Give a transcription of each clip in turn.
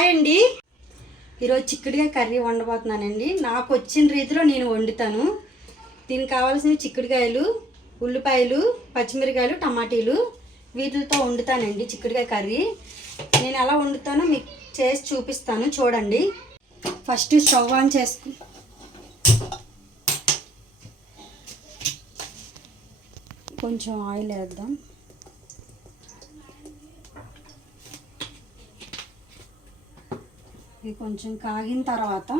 Hi అండి. ఈరోజు చిక్కుడుకాయ కర్రీ వండబోతున్నానండి. నాకు వచ్చిన రీతిలో నేను వండుతాను. దీనికి కావాల్సిన చిక్కుడుకాయలు, ఉల్లిపాయలు, పచ్చిమిరకాయలు, టమాటీలు వీటితో వండుతానండి చిక్కుడుకాయ కర్రీ. నేను ఎలా వండుతానో మీకు చేసి చూపిస్తాను, చూడండి. ఫస్ట్ స్టవ్ ఆన్ చేసుకు కొంచెం ఆయిల్ వేద్దాం. ఇది కొంచెం కాగిన తర్వాత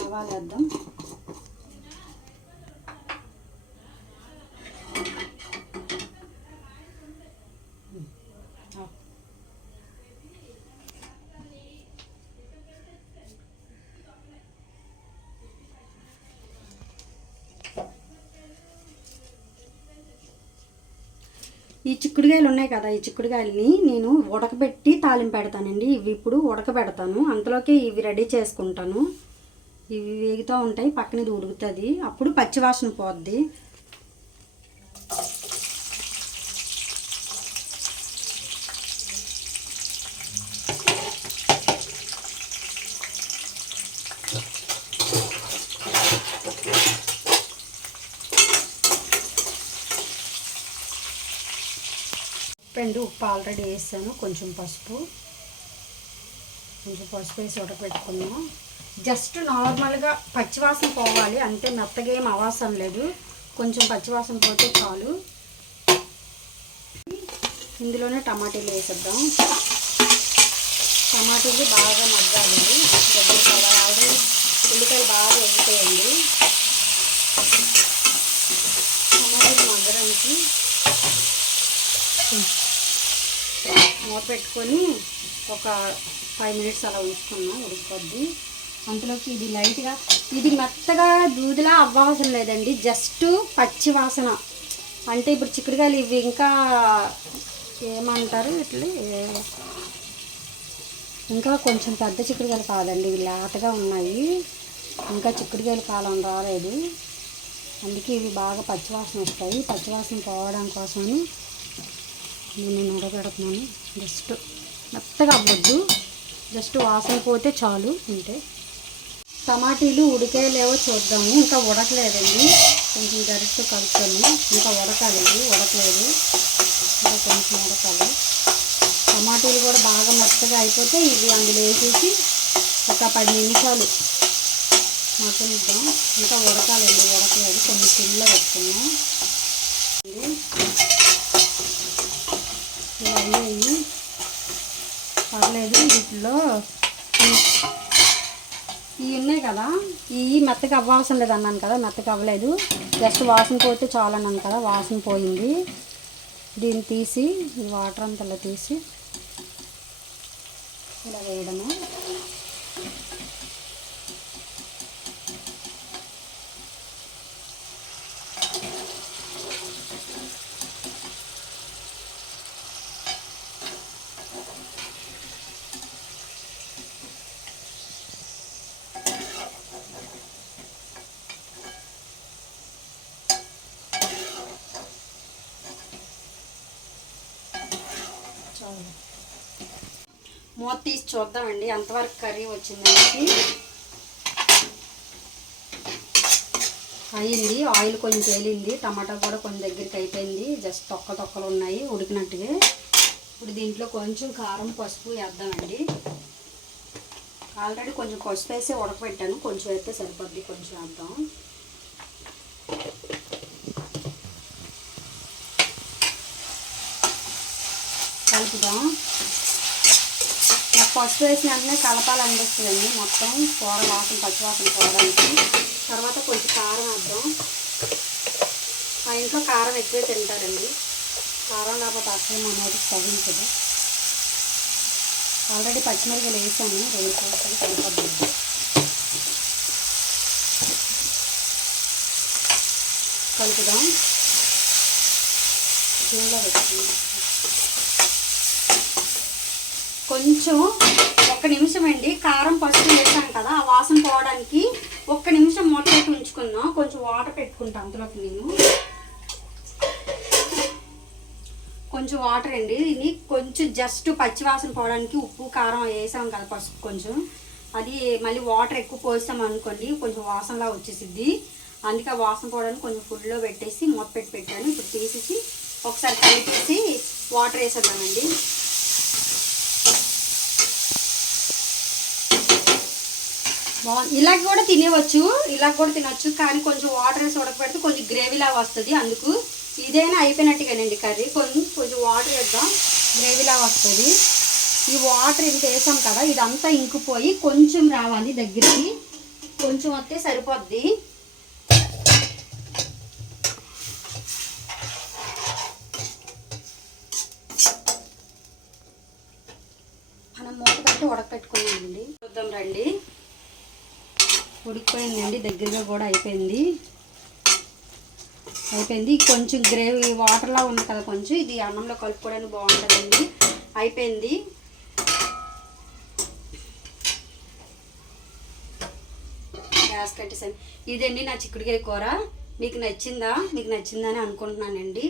ఆవాలు వేద్దాం. ఈ చిక్కుడుకాయలు ఉన్నాయి కదా, ఈ చిక్కుడుకాయలని నేను ఉడకబెట్టి తాలింపు పెడతానండి. ఇవి ఇప్పుడు ఉడకబెడతాను, అంతలోకి ఇవి రెడీ చేసుకుంటాను. ఇవి వేగుతూ ఉంటాయి, పక్కన ఇది ఉడుకుతుంది, అప్పుడు పచ్చివాసన పోద్ది. ఉప్పు ఆల్రెడీ వేసాను, కొంచెం పసుపు వేసి ఉడకబెట్టుకున్నాము. జస్ట్ నార్మల్గా పచ్చివాసన పోవాలి అంతే, మెత్తగా ఏం అవసరం లేదు. కొంచెం పచ్చివాసన పోతే చాలు. ఇందులోనే టమాటీలు వేసేద్దాం. టమాటీలు బాగా మగ్గాలి. ఆల్రెడీ ఉల్లిపాయలు బాగా వేగిపోయండి. టమాటీలు మగ్గడానికి మూత పెట్టుకొని ఒక 5 మినిట్స్ అలా ఉంచుకున్నాం, ఉడికిపోద్ది. అంతలోకి ఇది లైట్గా, ఇది మెత్తగా దూదిలా అవ్వవసరం లేదండి, జస్ట్ పచ్చి వాసన. అంటే ఇప్పుడు చిక్కుడుకాయలు ఇవి ఇంకా ఏమంటారు ఇట్లా, ఇంకా కొంచెం పెద్ద చిక్కుడుకాయలు కాదండి, ఇవి లేతగా ఉన్నాయి, ఇంకా చిక్కుడుకాయల కాలం రాలేదు. అందుకే ఇవి బాగా పచ్చివాసన వస్తాయి. పచ్చివాసన పోవడం కోసమని నేను ఉడకబెడుతున్నాను. జస్ట్ మెత్తగా అవ్వద్దు, జస్ట్ వాసన పోతే చాలు అంతే. టమాటీలు ఉడికేలేవో చూద్దాము. ఇంకా ఉడకలేదండి, కొంచెం గరిటతో కలుపుతాను. ఇంకా ఉడకాలి, ఉడకలేదు, ఇంకా కొంచెం ఉడకాలి. టమాటీలు కూడా బాగా మెత్తగా అయిపోతే ఇవి అందులో వేసేసి ఒక 10 నిమిషాలు మగ్గనిద్దాం. ఇంకా ఉడకాలండి, ఉడకలేదు, కొంచెం సిమ్లో పెట్టుకున్నాం. ఇవన్నీ పర్లేదు. వీటిలో ఇవి ఉన్నాయి కదా, ఇవి మెత్తగా అవ్వాల్సిన లేదు అన్నాను కదా, మెత్తగా అవ్వలేదు, జస్ట్ వాసన పోతే చాలు అన్నాను కదా, వాసన పోయింది. దీన్ని తీసి ఈ వాటర్ అంతా తీసి ఇలా వేయడము. మూత తీసి చూద్దామండి ఎంతవరకు కర్రీ వచ్చిందండి. అయింది, ఆయిల్ కొంచెం తేలింది, టమాటా కూడా కొంచెం దగ్గరికి అయిపోయింది, జస్ట్ తొక్కలు ఉన్నాయి ఉడికినట్టుగా. ఇప్పుడు దీంట్లో కొంచెం కారం, పసుపు వేద్దామండి. ఆల్రెడీ కొంచెం పసుపు వేసి ఉడకబెట్టాను, కొంచెం వేస్తే సరిపోద్ది, కొంచెం వేద్దాం. కలుపుదాం. నాకు పసుపు వేసిన వెంటనే కలపాలనిపిస్తుందండి, మొత్తం కూర వాసన, పచ్చివాసన పోవడానికి. తర్వాత కొంచెం కారం వేద్దాం. మా ఇంట్లో కారం ఎక్కువే తింటారండి, కారం లేకపోతే అసలు మా నోటికి తగ్గించదు. ఆల్రెడీ పచ్చిమిరపకాయలు వేసాను, 2 కోసాలు సరిపోద్ది. కలుపుదాం, సిమ్లో పెట్టుకుందాం. కొంచెం 1 నిమిషం అండి, కారం పసుపు వేసాను కదా, ఆ వాసన పోవడానికి 1 నిమిషం మూత పెట్టి ఉంచుకుందాం. కొంచెం వాటర్ పెట్టుకుంటాను అంతలోకి. నేను కొంచెం వాటర్ అండి. ఇది కొంచెం జస్ట్ పచ్చివాసన పోవడానికి ఉప్పు కారం వేసాం కదా, పసుపు కొంచెం, అది మళ్ళీ వాటర్ ఎక్కువ పోసాం అనుకోండి కొంచెం వాసనలా వచ్చేసిద్ది. అందుకే వాసన పోవడానికి కొంచెం ఫుల్లో పెట్టేసి మూత పెట్టాను. ఇప్పుడు తీసేసి ఒకసారి కలిపేసి వాటర్ వేసేద్దామండి. ఇలా కూడా తినేవచ్చు, ఇలా కూడా తినచ్చు, కానీ కొంచెం వాటర్ వేసి ఉడకబెడితే కొంచెం గ్రేవీలాగా వస్తుంది. అందుకు ఇదైనా అయిపోయినట్టుగానండి కర్రీ. కొంచెం వాటర్ వేద్దాం, గ్రేవీలాగా వస్తుంది. ఈ వాటర్ ఇంత వేసాం కదా, ఇదంతా ఇంకిపోయి కొంచెం రావాలి దగ్గరికి, కొంచెం వస్తే సరిపోద్ది. మనం మూత పెట్టి ఉడకపెట్టుకున్నామండి. చూద్దాం రండి. ఉడికిపోయిందండి, దగ్గరగా కూడా అయిపోయింది. కొంచెం గ్రేవీ వాటర్లా ఉంది కదా, కొంచెం ఇది అన్నంలో కలుపుకోవడానికి బాగుంటుందండి. అయిపోయింది. గ్యాస్ కట్టేసాను. ఇదండి నా చిక్కుడుకాయ కూర. మీకు నచ్చిందా అని అనుకుంటున్నానండి.